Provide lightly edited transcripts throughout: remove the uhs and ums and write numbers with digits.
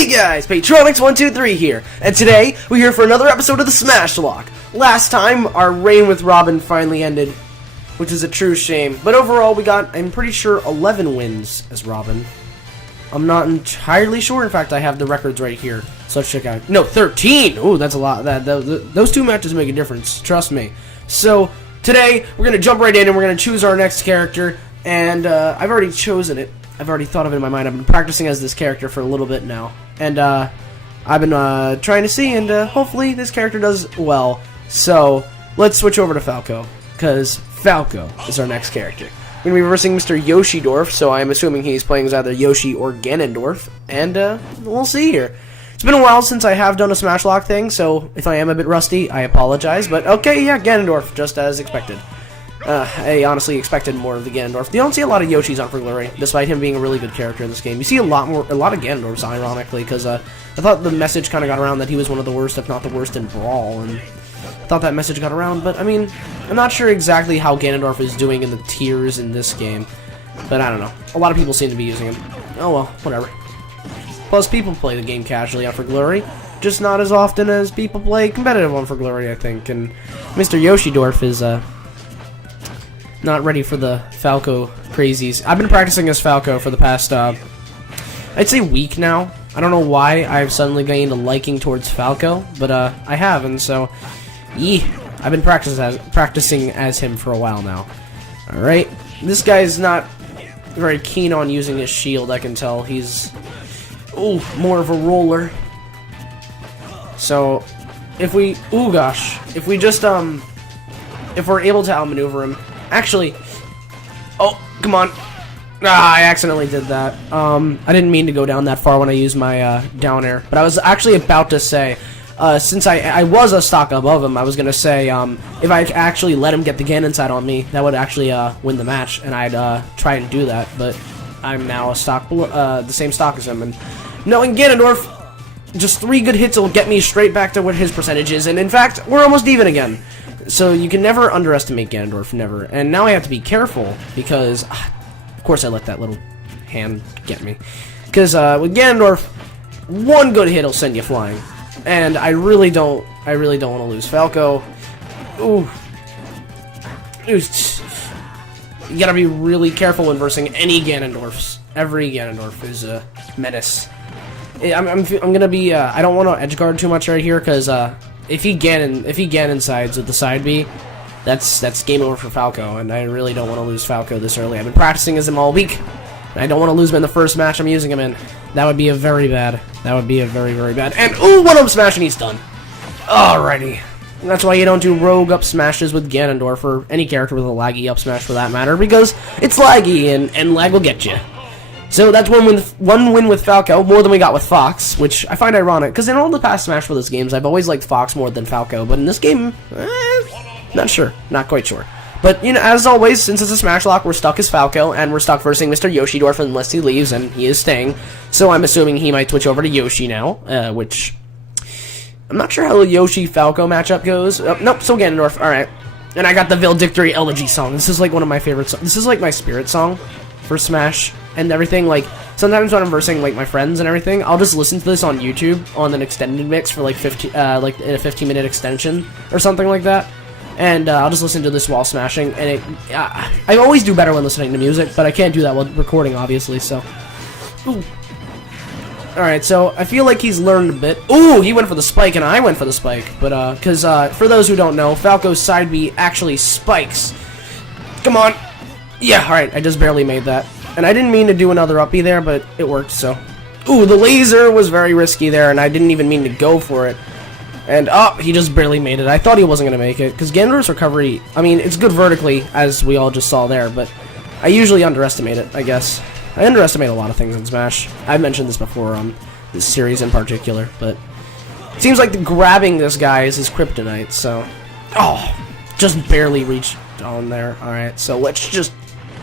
Hey guys, Patronics123 here, and today we're here for another episode of the Smashlocke. Last time, our reign with Robin finally ended, which is a true shame. But overall, we got, I'm pretty sure, 11 wins as Robin. I'm not entirely sure. In fact, I have the records right here. So let's check out. No, 13! Ooh, that's a lot. Those two matches make a difference. Trust me. So, today, we're going to jump right in and we're going to choose our next character. And I've already chosen it. I've already thought of it in my mind. I've been practicing as this character for a little bit now. And I've been trying to see, and hopefully this character does well. So, let's switch over to Falco, because Falco is our next character. We're going to be reversing Mr. Yoshidorf, so I'm assuming he's playing as either Yoshi or Ganondorf, and we'll see here. It's been a while since I have done a Smashlocke thing, so if I am a bit rusty, I apologize, but okay, yeah, Ganondorf, just as expected. I honestly expected more of the Ganondorf. You don't see a lot of Yoshis on For Glory, despite him being a really good character in this game. You see a lot of Ganondorfs, ironically, because I thought the message kind of got around that he was one of the worst, if not the worst, in Brawl, and I thought that message got around, but I mean, I'm not sure exactly how Ganondorf is doing in the tiers in this game, but I don't know. A lot of people seem to be using him. Oh well, whatever. Plus, people play the game casually on For Glory, just not as often as people play competitive on For Glory, I think, and Mr. Yoshidorf is, not ready for the Falco crazies. I've been practicing as Falco for the past, I'd say week now. I don't know why I've suddenly gained a liking towards Falco, but I have, and so, I've been practicing as him for a while now. Alright, this guy's not very keen on using his shield, I can tell. He's, more of a roller. So, if we, if we just, if we're able to outmaneuver him. Actually, come on. I accidentally did that. I didn't mean to go down that far when I used my down air. But I was actually about to say, since I was a stock above him, I was going to say, if I actually let him get the Ganon side on me, that would actually win the match, and I'd try and do that. But I'm now a stock below, the same stock as him. And knowing Ganondorf, just 3 good hits will get me straight back to what his percentage is. And in fact, we're almost even again. So you can never underestimate Ganondorf, never. And now I have to be careful, because, of course I let that little hand get me. Because with Ganondorf, 1 good hit will send you flying. And I really don't want to lose Falco. You gotta be really careful when versing any Ganondorfs. Every Ganondorf is a menace. I'm gonna be, I don't want to edgeguard too much right here, because, if he Ganon sides with the side B, that's game over for Falco, and I really don't want to lose Falco this early. I've been practicing as him all week, and I don't want to lose him in the first match I'm using him in. That would be a very bad. That would be a very, very bad. And one up smash and he's done. Alrighty. And that's why you don't do rogue up smashes with Ganondorf or any character with a laggy up smash for that matter, because it's laggy and lag will get you. So that's one win with Falco, more than we got with Fox, which I find ironic, because in all the past Smash Bros. Games, I've always liked Fox more than Falco, but in this game, not sure, not quite sure. But, you know, as always, since it's a Smashlocke, we're stuck as Falco, and we're stuck versing Mr. Yoshidorf unless he leaves, and he is staying, so I'm assuming he might switch over to Yoshi now, which, I'm not sure how the Yoshi-Falco matchup goes. Nope, still Ganondorf, alright. And I got the Valedictory Elegy song. This is like one of my favorite songs. This is like my spirit song for Smash and everything. Like, sometimes when I'm versing like my friends and everything, I'll just listen to this on YouTube on an extended mix for like like in a 15-minute extension or something like that, and I'll just listen to this while smashing. And I always do better when listening to music, but I can't do that while recording, obviously. So, alright, so I feel like he's learned a bit. He went for the spike and I went for the spike, but because for those who don't know, Falco's side B actually spikes. Come on. Yeah, alright, I just barely made that. And I didn't mean to do another uppie there, but it worked, so. The laser was very risky there, and I didn't even mean to go for it. And, he just barely made it. I thought he wasn't going to make it, because Ganondorf's recovery, I mean, it's good vertically, as we all just saw there, but I usually underestimate it, I guess. I underestimate a lot of things in Smash. I've mentioned this before on this series in particular, but it seems like grabbing this guy is his kryptonite, so. Just barely reached on there. Alright, so let's just.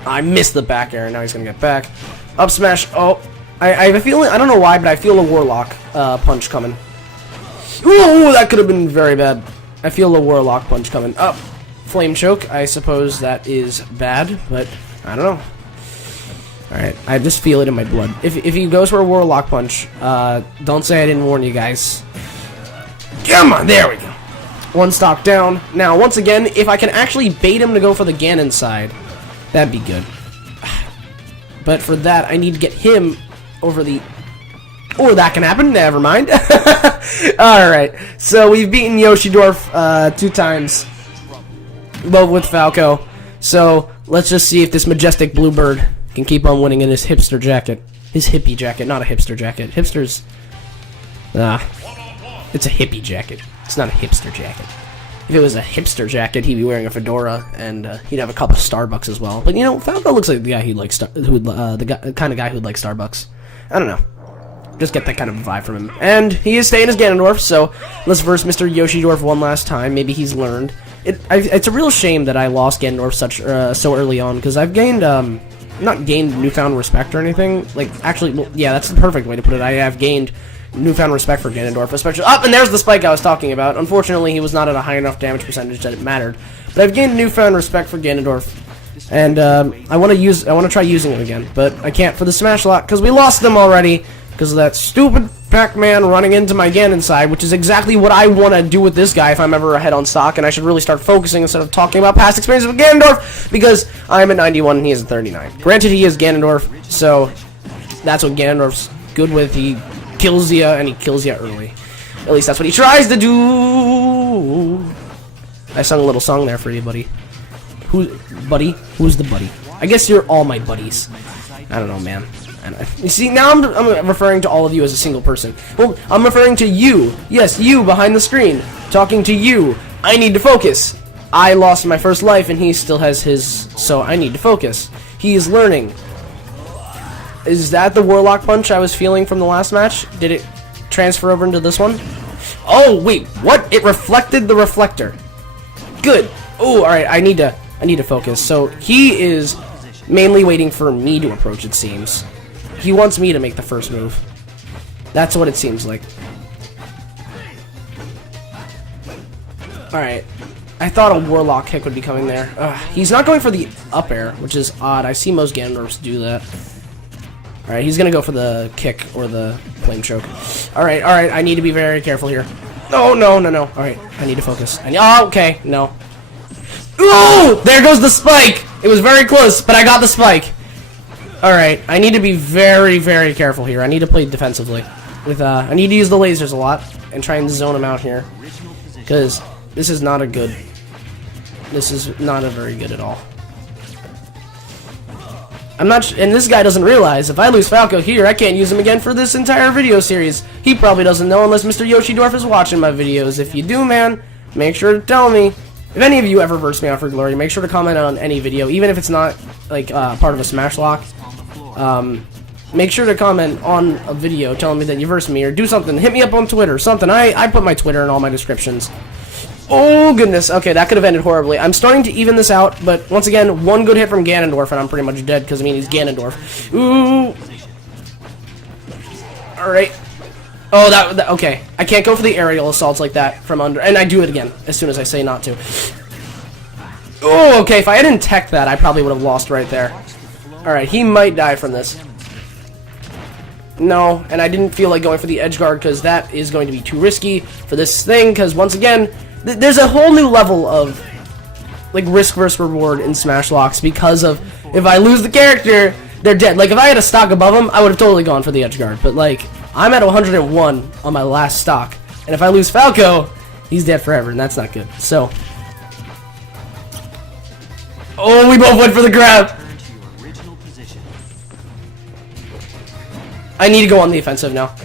I missed the back air, now he's gonna get back. Up smash. I have a feeling, I don't know why, but I feel a Warlock punch coming. That could have been very bad. I feel a Warlock punch coming. Flame choke. I suppose that is bad, but I don't know. Alright, I just feel it in my blood. If he goes for a Warlock Punch, don't say I didn't warn you guys. Come on, there we go. One stock down. Now, once again, if I can actually bait him to go for the Ganon side, that'd be good. But for that, I need to get him over the... Or that can happen, never mind. Alright, so we've beaten Yoshidorf 2 times. Both with Falco. So, let's just see if this majestic bluebird can keep on winning in his hipster jacket. His hippie jacket, not a hipster jacket. Hipsters... it's a hippie jacket. It's not a hipster jacket. If it was a hipster jacket, he'd be wearing a fedora, and he'd have a cup of Starbucks as well. But, you know, Falco looks like the guy who'd like the kind of guy who'd like Starbucks. I don't know. Just get that kind of vibe from him. And he is staying as Ganondorf, so let's verse Mr. Yoshidorf one last time. Maybe he's learned. It's a real shame that I lost Ganondorf so early on, because I've gained, not gained newfound respect or anything. Like, actually, well, yeah, that's the perfect way to put it. I have gained newfound respect for Ganondorf, especially... Oh, and there's the spike I was talking about. Unfortunately, he was not at a high enough damage percentage that it mattered. But I've gained newfound respect for Ganondorf. And, I want to try using it again. But I can't for the Smashlocke, because we lost them already. Because of that stupid Pac-Man running into my Ganon side, which is exactly what I want to do with this guy if I'm ever ahead on stock, and I should really start focusing instead of talking about past experiences with Ganondorf, because I'm at 91 and he is at 39. Granted, he is Ganondorf, so that's what Ganondorf's good with. He kills you, and he kills you early. At least that's what he tries to do. I sung a little song there for you, buddy. Buddy? Who's the buddy? I guess you're all my buddies. I don't know, man. You see, now I'm referring to all of you as a single person. Well, I'm referring to you. Yes, you behind the screen. Talking to you. I need to focus. I lost my first life and he still has his, so I need to focus. He is learning. Is that the Warlock Punch I was feeling from the last match? Did it transfer over into this one? Oh, wait, what? It reflected the reflector. Good. Oh, alright, I need to focus. So, he is mainly waiting for me to approach, it seems. He wants me to make the first move. That's what it seems like. Alright. I thought a Warlock kick would be coming there. He's not going for the up air, which is odd. I see most Ganondorfs do that. Alright, he's gonna go for the kick or the flame choke. Alright, I need to be very careful here. No. Alright, I need to focus. Oh, okay, no. Ooh! There goes the spike! It was very close, but I got the spike. Alright, I need to be very, very careful here. I need to play defensively. I need to use the lasers a lot and try and zone him out here. Because this is not a good... This is not a very good at all. I'm not... And this guy doesn't realize, if I lose Falco here, I can't use him again for this entire video series. He probably doesn't know unless Mr. Yoshidorf is watching my videos. If you do, man, make sure to tell me. If any of you ever verse me out for glory, make sure to comment on any video, even if it's not, like, part of a Smashlocke. Make sure to comment on a video telling me that you versed me, or do something. Hit me up on Twitter, something. I put my Twitter in all my descriptions. Oh, goodness. Okay, that could have ended horribly. I'm starting to even this out, but once again, one good hit from Ganondorf, and I'm pretty much dead, because, I mean, he's Ganondorf. Ooh. Alright. Oh, that, okay. I can't go for the aerial assaults like that from under, and I do it again, as soon as I say not to. Oh, okay, if I hadn't teched that, I probably would have lost right there. Alright, he might die from this. No, and I didn't feel like going for the edge guard, because that is going to be too risky for this thing, because once again, there's a whole new level of, like, risk versus reward in Smashlocks, because of, if I lose the character, they're dead. Like, if I had a stock above them, I would have totally gone for the edge guard, but, like, I'm at 101 on my last stock, and if I lose Falco, he's dead forever, and that's not good. So, oh, we both went for the grab. I need to go on the offensive now.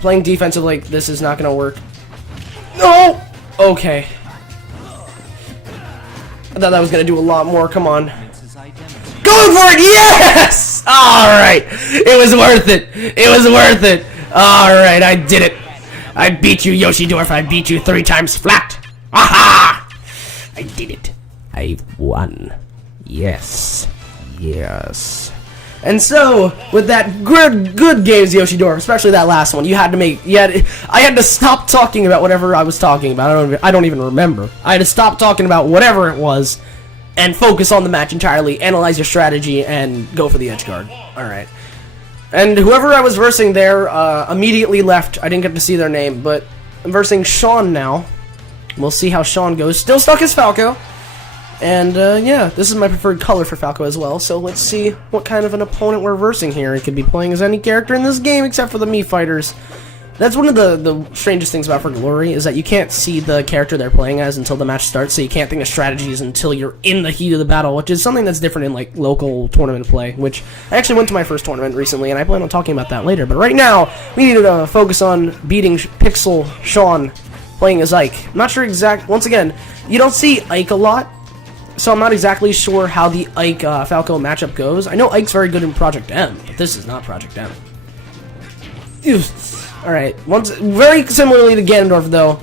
Playing defensive like this is not gonna work. No! Okay. I thought that was gonna do a lot more. Come on. Going for it! Yes! Alright. It was worth it. It was worth it. Alright, I did it. I beat you, Yoshidorf. I beat you 3 times flat. Aha! I did it. I won. Yes. Yes. And so, with that good games, Yoshidorf, especially that last one, I had to stop talking about whatever I was talking about. I don't even remember. I had to stop talking about whatever it was, and focus on the match entirely, analyze your strategy, and go for the edge guard. Alright. And whoever I was versing there immediately left. I didn't get to see their name, but I'm versing Sean now. We'll see how Sean goes. Still stuck as Falco. And, yeah, this is my preferred color for Falco as well, so let's see what kind of an opponent we're versing here. He could be playing as any character in this game except for the Mii fighters. That's one of the strangest things about For Glory, is that you can't see the character they're playing as until the match starts, so you can't think of strategies until you're in the heat of the battle, which is something that's different in, like, local tournament play, which I actually went to my first tournament recently, and I plan on talking about that later. But right now, we need to focus on beating Pixel Sean playing as Ike. I'm not sure once again, you don't see Ike a lot, so I'm not exactly sure how the Ike Falco matchup goes. I know Ike's very good in Project M, but this is not Project M. Alright, very similarly to Ganondorf though,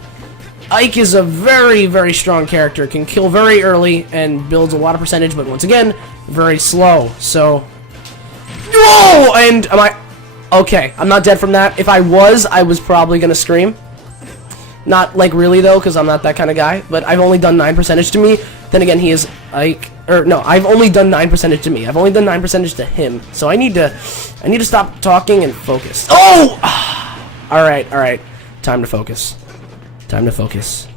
Ike is a very, very strong character, can kill very early and builds a lot of percentage, but once again, very slow. So, whoa! And am I okay? I'm not dead from that. If I was probably gonna scream. Not like really though, because I'm not that kind of guy. But I've only done 9 percentage to me. Then again, he is Ike, or no, I've only done 9 percentage to me. I've only done 9 percentage to him. So I need to stop talking and focus. Oh! All right. Time to focus. Time to focus.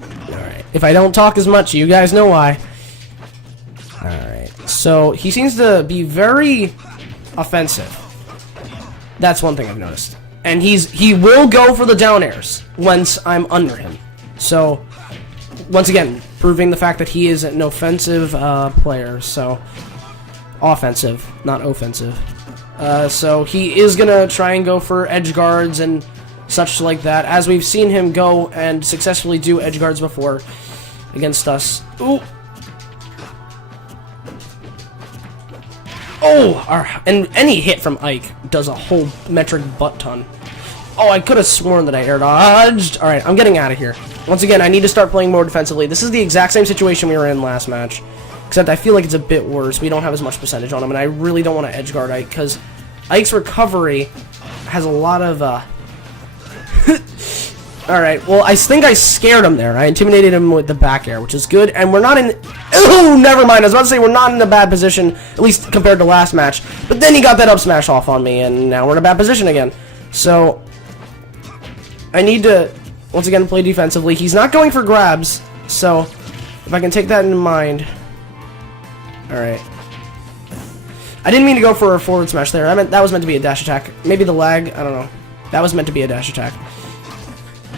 All right. If I don't talk as much, you guys know why. All right. So he seems to be very offensive. That's one thing I've noticed. And he will go for the down airs once I'm under him. So, once again, proving the fact that he is an offensive player. So, offensive, not offensive. So he is gonna try and go for edge guards and such like that, as we've seen him go and successfully do edge guards before against us. Ooh. Oh, and any hit from Ike does a whole metric butt ton. Oh, I could have sworn that I air dodged. Alright, I'm getting out of here. Once again, I need to start playing more defensively. This is the exact same situation we were in last match, except I feel like it's a bit worse. We don't have as much percentage on him, and I really don't want to edge guard Ike, because Ike's recovery has a lot of, Alright, well, I think I scared him there. I intimidated him with the back air, which is good, and we're not in... Ooh, never mind. I was about to say we're not in a bad position, at least compared to last match. But then he got that up smash off on me, and now we're in a bad position again. So, I need to, once again, play defensively. He's not going for grabs, so if I can take that in mind... Alright. I didn't mean to go for a forward smash there. That was meant to be a dash attack. Maybe the lag, I don't know. That was meant to be a dash attack.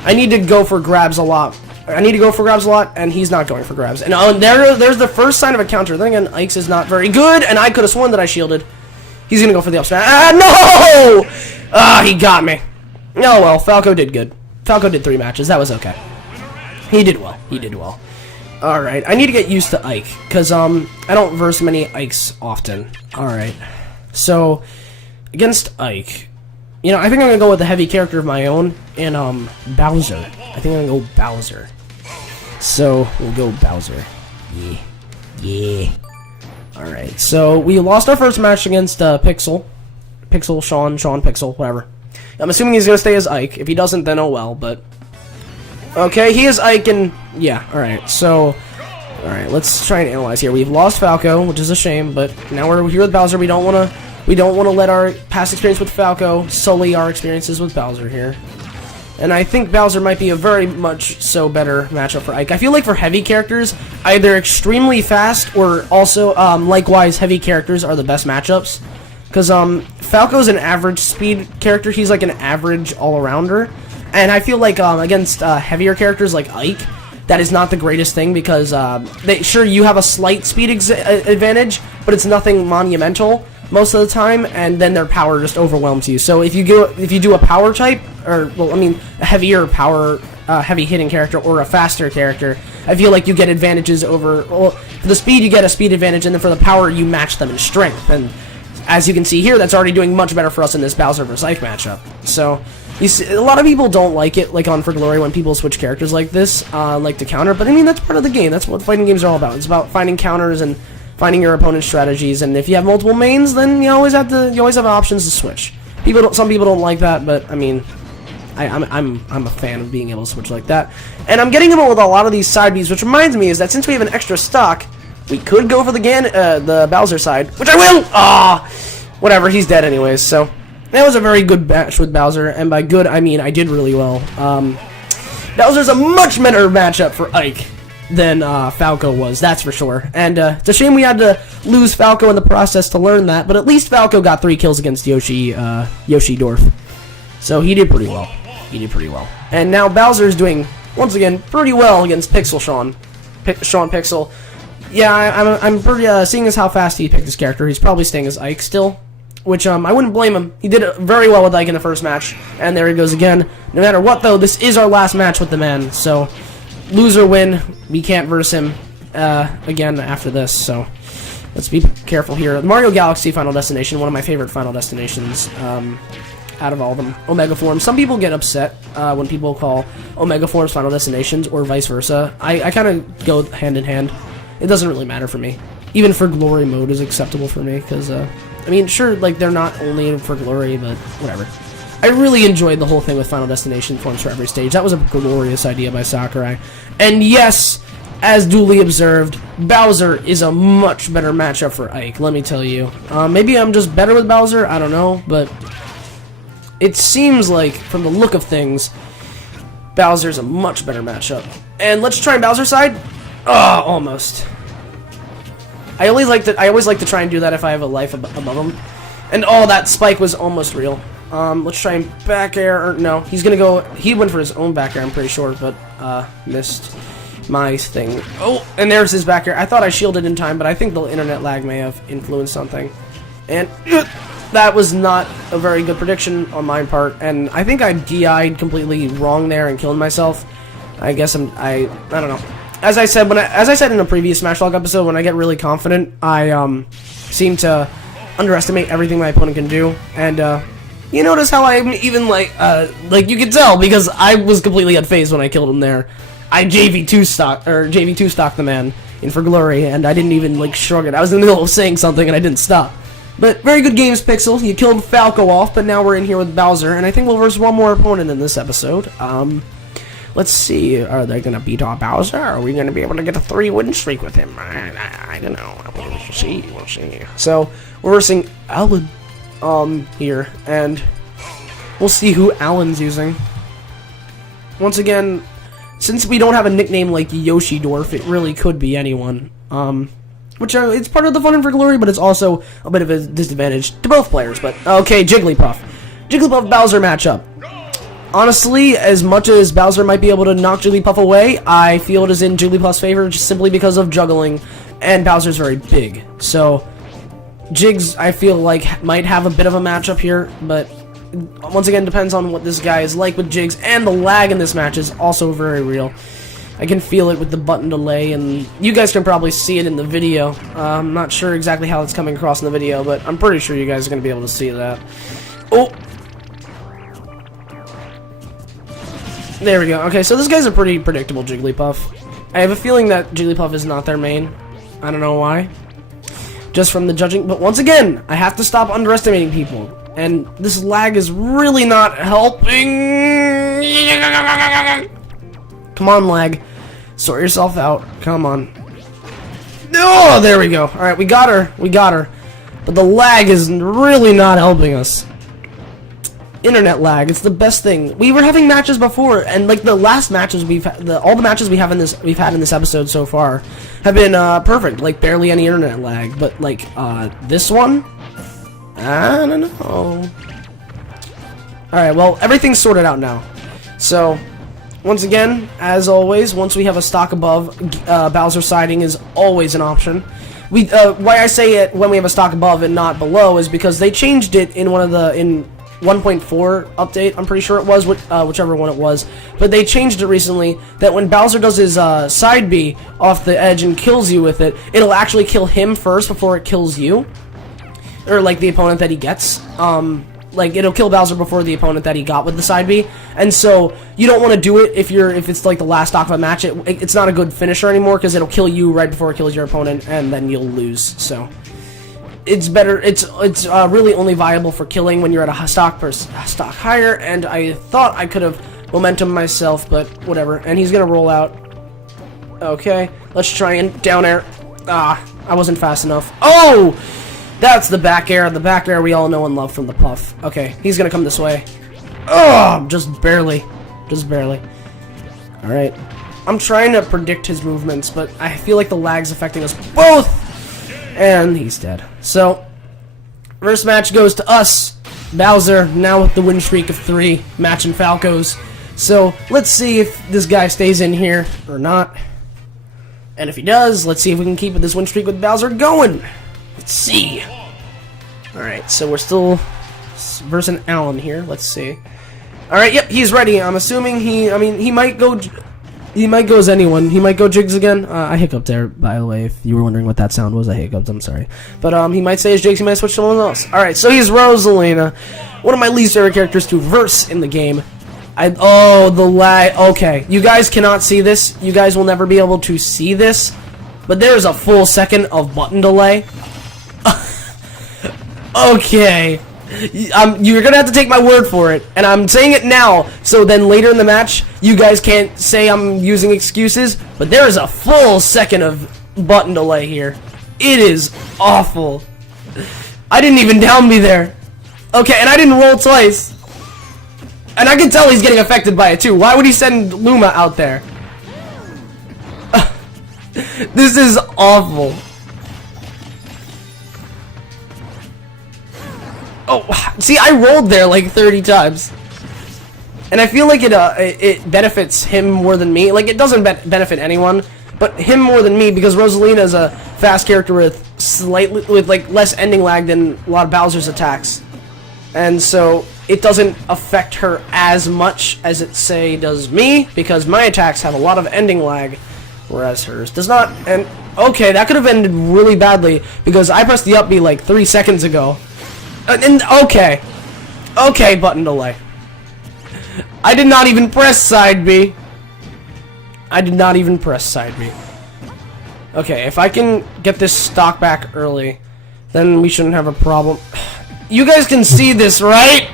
I need to go for grabs a lot. And he's not going for grabs. And there's the first sign of a counter. Then again, Ike's is not very good, and I could have sworn that I shielded. He's gonna go for the up smash. No! He got me. Oh well, Falco did good. Falco did 3 matches. That was okay. He did well. Alright, I need to get used to Ike, because, I don't verse many Ikes often. Alright. So, against Ike... You know, I think I'm gonna go with a heavy character of my own in Bowser. I think I'm gonna go Bowser. So we'll go Bowser. Yeah. Alright, so we lost our first match against Pixel, Sean, Pixel, whatever. I'm assuming he's gonna stay as Ike. If he doesn't, then oh well, but okay, he is Ike, and yeah, alright, so alright, let's try and analyze here. We've lost Falco, which is a shame, but now we're here with Bowser. We don't wanna let our past experience with Falco sully our experiences with Bowser here. And I think Bowser might be a very much so better matchup for Ike. I feel like for heavy characters, either extremely fast or also, likewise, heavy characters are the best matchups. Because, Falco's an average speed character. He's like an average all-arounder. And I feel like, against, heavier characters like Ike, that is not the greatest thing because, sure, you have a slight speed advantage, but it's nothing monumental most of the time, and then their power just overwhelms you. So if you do a power type, or well, I mean a heavier power, heavy hitting character, or a faster character, I feel like you get advantages over. Well, for the speed you get a speed advantage, and then for the power you match them in strength. And as you can see here, that's already doing much better for us in this Bowser vs. Ike matchup. So you see, a lot of people don't like it, like on For Glory, when people switch characters like this, like to counter. But I mean that's part of the game. That's what fighting games are all about. It's about finding counters and finding your opponent's strategies, and if you have multiple mains, then you always have options to switch. Some people don't like that, but I mean, I'm a fan of being able to switch like that. And I'm getting him with a lot of these side Bs, which reminds me is that since we have an extra stock, we could go for the Bowser side, which I will! Whatever, he's dead anyways, so... That was a very good match with Bowser, and by good, I mean I did really well. Bowser's a much better matchup for Ike than Falco was, that's for sure. And it's a shame we had to lose Falco in the process to learn that, but at least Falco got 3 kills against Yoshi Dorf. So he did pretty well. He did pretty well. And now Bowser's doing, once again, pretty well against Pixel Sean. Sean Pixel. Yeah, I'm pretty, seeing as how fast he picked his character, he's probably staying as Ike still. Which, I wouldn't blame him. He did it very well with Ike in the first match. And there he goes again. No matter what, though, this is our last match with the man. So, lose or win, we can't verse him again after this. So, let's be careful here. Mario Galaxy Final Destination, one of my favorite Final Destinations out of all of them. Omega Forms. Some people get upset when people call Omega Forms Final Destinations or vice versa. I kind of go hand in hand. It doesn't really matter for me. Even for Glory Mode is acceptable for me, because... I mean, sure, like, they're not only in for glory, but whatever. I really enjoyed the whole thing with Final Destination forms for every stage. That was a glorious idea by Sakurai. And yes, as duly observed, Bowser is a much better matchup for Ike, let me tell you. Maybe I'm just better with Bowser, I don't know, but it seems like, from the look of things, Bowser's a much better matchup. And let's try Bowser's side. Almost. I always like to try and do that if I have a life above him. And that spike was almost real. Let's try and back air, or no, he's gonna go, he went for his own back air, I'm pretty sure, but, missed my thing. Oh, and there's his back air. I thought I shielded in time, but I think the internet lag may have influenced something. And, that was not a very good prediction on my part, and I think I DI'd completely wrong there and killed myself. I guess I don't know. As I said in a previous Smashlocke episode, when I get really confident, I seem to underestimate everything my opponent can do. And you notice how I'm even like you can tell because I was completely unfazed when I killed him there. I JV2 stocked the man in for glory, and I didn't even like shrug it. I was in the middle of saying something and I didn't stop. But very good games, Pixel. You killed Falco off, but now we're in here with Bowser, and I think we'll verse one more opponent in this episode. Let's see, are they going to beat our Bowser? Are we going to be able to get a 3-win streak with him? I don't know. We'll see. So, we're versing Alan here, and we'll see who Alan's using. Once again, since we don't have a nickname like Yoshi Dorf, it really could be anyone. Which, it's part of the fun and for glory, but it's also a bit of a disadvantage to both players. But, okay, Jigglypuff. Jigglypuff Bowser matchup. Honestly, as much as Bowser might be able to knock Jigglypuff away, I feel it is in Jigglypuff's favor just simply because of juggling, and Bowser's very big. So, Jiggs, I feel like, might have a bit of a matchup here, but once again, depends on what this guy is like with Jiggs, and the lag in this match is also very real. I can feel it with the button delay, and you guys can probably see it in the video. I'm not sure exactly how it's coming across in the video, but I'm pretty sure you guys are going to be able to see that. Oh! There we go. Okay, so this guy's a pretty predictable Jigglypuff. I have a feeling that Jigglypuff is not their main. I don't know why. Just from the judging. But once again, I have to stop underestimating people. And this lag is really not helping. Come on, lag. Sort yourself out. Come on. Oh, there we go. Alright, we got her. But the lag is really not helping us. Internet lag, it's the best thing. We were having matches before, and like the last matches all the matches we've had in this episode so far have been perfect, like barely any internet lag. But like this one, I don't know. All right, well everything's sorted out now. So once again, as always, once we have a stock above, Bowser siding is always an option. Why I say it when we have a stock above and not below is because they changed it in 1.4 update, I'm pretty sure it was, whichever one it was, but they changed it recently, that when Bowser does his side B off the edge and kills you with it, it'll actually kill him first before it kills you, or like the opponent that he gets. Like it'll kill Bowser before the opponent that he got with the side B, and so you don't want to do it if it's like the last stock of a match. It's not a good finisher anymore because it'll kill you right before it kills your opponent, and then you'll lose. So it's better. It's really only viable for killing when you're at a stock higher. And I thought I could have momentum myself, but whatever. And he's gonna roll out. Okay, let's try and down air. Ah, I wasn't fast enough. Oh, that's the back air. The back air we all know and love from the puff. Okay, he's gonna come this way. Oh, just barely. Just barely. Alright. I'm trying to predict his movements, but I feel like the lag's affecting us both. And he's dead. So, first match goes to us. Bowser, now with the win streak of 3, matching Falcos. So, let's see if this guy stays in here or not. And if he does, let's see if we can keep this win streak with Bowser going. Let's see. Alright, so we're still versing Alan here. Let's see. Alright, yep, he's ready. I'm assuming he might go as anyone. He might go Jigs again. I hiccuped there, by the way, if you were wondering what that sound was. I hiccuped, I'm sorry. But, he might say his Jigs, he might switch to someone else. Alright, so he's Rosalina. One of my least favorite characters to verse in the game. Oh, the lag. Okay, you guys cannot see this. You guys will never be able to see this. But there's a full second of button delay. Okay. You're gonna have to take my word for it, and I'm saying it now, so then later in the match, you guys can't say I'm using excuses, but there is a full second of button delay here. It is awful. I didn't even down me there. Okay, and I didn't roll twice. And I can tell he's getting affected by it too. Why would he send Luma out there? This is awful. Oh, see, I rolled there like 30 times. And I feel like it benefits him more than me. Like, it doesn't benefit anyone, but him more than me, because Rosalina is a fast character with like less ending lag than a lot of Bowser's attacks. And so it doesn't affect her as much as it, say, does me, because my attacks have a lot of ending lag, whereas hers does not. And okay, that could have ended really badly, because I pressed the up B like 3 seconds ago. And okay, button delay. I did not even press side B. I did not even press side B. Okay, if I can get this stock back early, then we shouldn't have a problem. You guys can see this, right?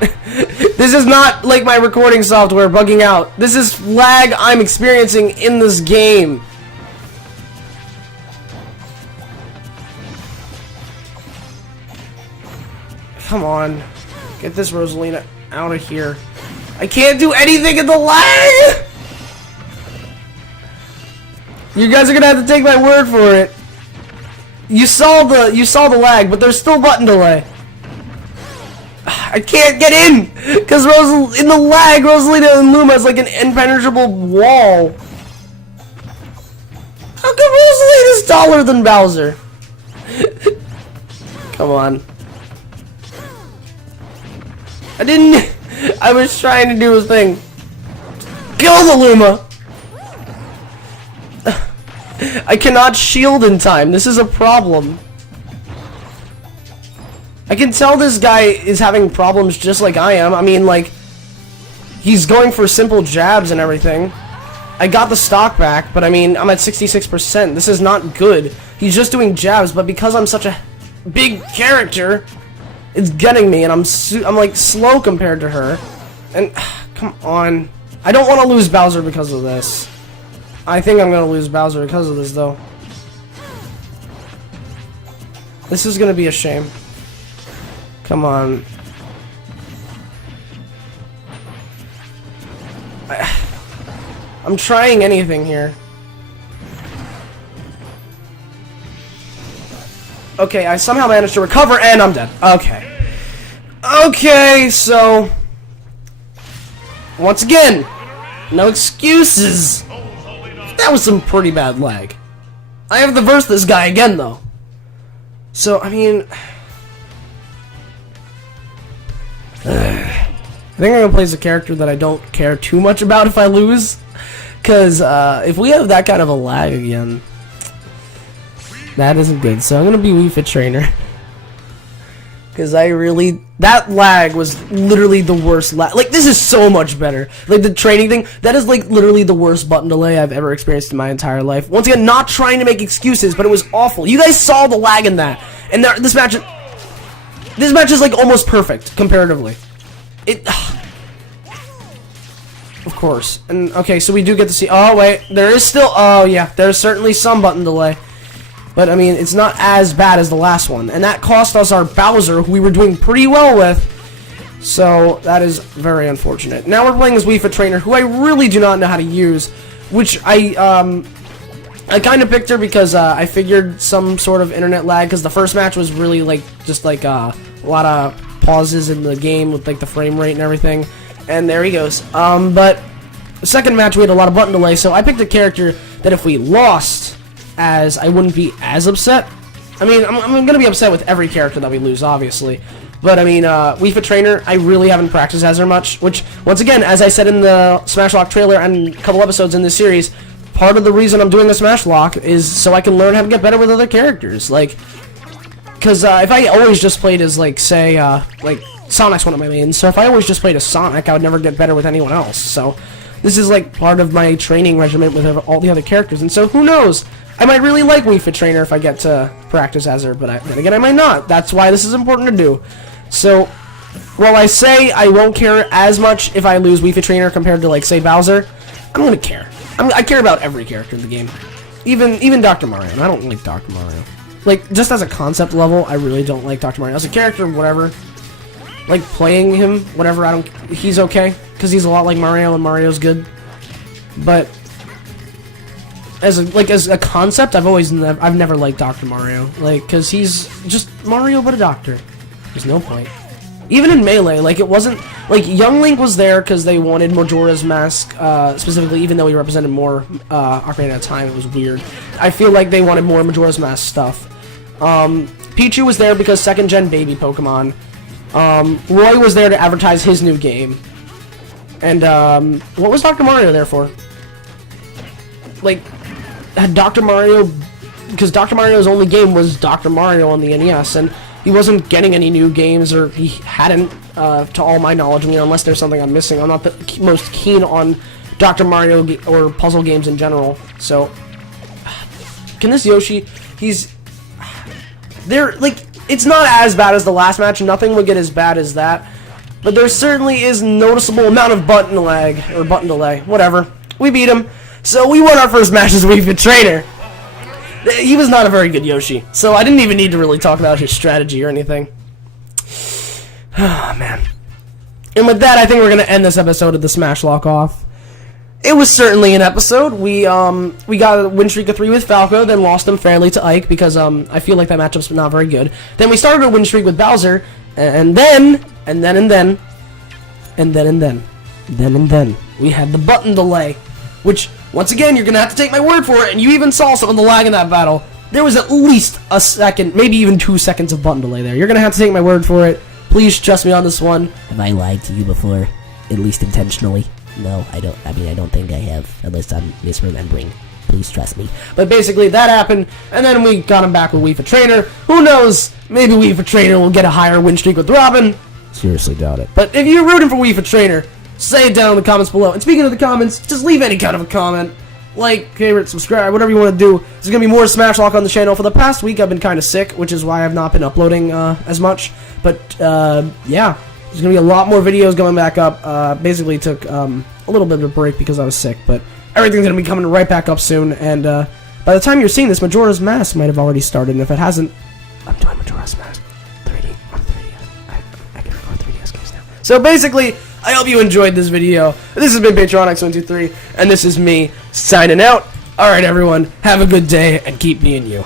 This is not like my recording software bugging out. This is lag I'm experiencing in this game. Come on. Get this Rosalina out of here. I can't do anything in the lag! You guys are gonna have to take my word for it. You saw the lag, but there's still button delay. I can't get in! Because in the lag, Rosalina and Luma is like an impenetrable wall. How come Rosalina's taller than Bowser? Come on. I was trying to do a thing. Kill the Luma! I cannot shield in time. This is a problem. I can tell this guy is having problems just like I am. I mean, like, he's going for simple jabs and everything. I got the stock back, but I mean, I'm at 66%. This is not good. He's just doing jabs, but because I'm such a big character, it's getting me, and I'm like slow compared to her. And come on, I don't want to lose Bowser because of this. I think I'm gonna lose Bowser because of this, though. This is gonna be a shame. Come on. I'm trying anything here. Okay, I somehow managed to recover, and I'm dead. Okay. Okay, so... once again, no excuses. That was some pretty bad lag. I have to verse this guy again, though. So, I mean... I think I'm gonna play as a character that I don't care too much about if I lose. Because, if we have that kind of a lag again... that isn't good, so I'm gonna be Wii Fit Trainer. Because that lag was literally the worst lag. Like, this is so much better. Like, the training thing, that is, like, literally the worst button delay I've ever experienced in my entire life. Once again, not trying to make excuses, but it was awful. You guys saw the lag in that. And this match, This match is like almost perfect comparatively. It. Of course. And okay, so we do get to see. Oh wait, there is still. Oh yeah, there's certainly some button delay. But I mean, it's not as bad as the last one, and that cost us our Bowser, who we were doing pretty well with. So that is very unfortunate. Now we're playing as Wii Fit Trainer, who I really do not know how to use, which I kind of picked her because I figured some sort of internet lag, because the first match was really like just like a lot of pauses in the game with like the frame rate and everything. And there he goes. But the second match we had a lot of button delay, so I picked a character that if we lost as, I wouldn't be as upset. I mean, I'm gonna be upset with every character that we lose, obviously. But I mean, Wii Fit Trainer, I really haven't practiced as her much, which, once again, as I said in the Smashlocke trailer and a couple episodes in this series, part of the reason I'm doing the Smashlocke is so I can learn how to get better with other characters. Like, because if I always just played as, like, say, like, Sonic's one of my mains, so if I always just played as Sonic, I would never get better with anyone else. So this is like part of my training regimen with all the other characters, and so who knows? I might really like Wii Fit Trainer if I get to practice as her, but then again, I might not. That's why this is important to do. So while I say I won't care as much if I lose Wii Fit Trainer compared to, like, say, Bowser, I'm gonna care. I care about every character in the game, even Dr. Mario. And I don't like Dr. Mario. Like, just as a concept level, I really don't like Dr. Mario. As a character, whatever. Like, playing him, whatever, he's okay, because he's a lot like Mario, and Mario's good. But as a concept, I've never liked Dr. Mario, like, because he's just Mario but a doctor. There's no point. Even in Melee, like, it wasn't, like, Young Link was there because they wanted Majora's Mask, specifically, even though he represented more Ocarina of Time. It was weird. I feel like they wanted more Majora's Mask stuff. Pichu was there because second-gen baby Pokemon. Roy was there to advertise his new game. And, what was Dr. Mario there for? Like, had Dr. Mario... Because Dr. Mario's only game was Dr. Mario on the NES, and he wasn't getting any new games, or he hadn't, to all my knowledge. I mean, unless there's something I'm missing. I'm not the most keen on Dr. Mario or puzzle games in general, so... Can this Yoshi... They're, like... It's not as bad as the last match. Nothing would get as bad as that. But there certainly is noticeable amount of button lag, or button delay, whatever. We beat him. So we won our first match as Wii Fit Trainer. He was not a very good Yoshi, so I didn't even need to really talk about his strategy or anything. Oh, man. And with that, I think we're going to end this episode of the Smashlocke off. It was certainly an episode. We got a win streak of 3 with Falco, then lost them fairly to Ike because I feel like that matchup's not very good. Then we started a win streak with Bowser, and then we had the button delay, which, once again, you're gonna have to take my word for it, and you even saw some of the lag in that battle. There was at least a second, maybe even 2 seconds of button delay there. You're gonna have to take my word for it. Please trust me on this one. Have I lied to you before? At least intentionally? No, I don't. I mean, I don't think I have, unless I'm misremembering. Please trust me. But basically, that happened, and then we got him back with Wii Fit Trainer. Who knows? Maybe Wii Fit Trainer will get a higher win streak with Robin. Seriously doubt it. But if you're rooting for Wii Fit Trainer, say it down in the comments below. And speaking of the comments, just leave any kind of a comment. Like, favorite, subscribe, whatever you want to do. There's going to be more Smashlocke on the channel. For the past week, I've been kind of sick, which is why I've not been uploading as much. But, yeah. There's going to be a lot more videos going back up. Basically took a little bit of a break because I was sick, but everything's going to be coming right back up soon. And by the time you're seeing this, Majora's Mask might have already started. And if it hasn't, I'm doing Majora's Mask 3D on 3DS. I can record 3DS games now. So basically, I hope you enjoyed this video. This has been Patronix123, and this is me signing out. Alright, everyone, have a good day, and keep being you.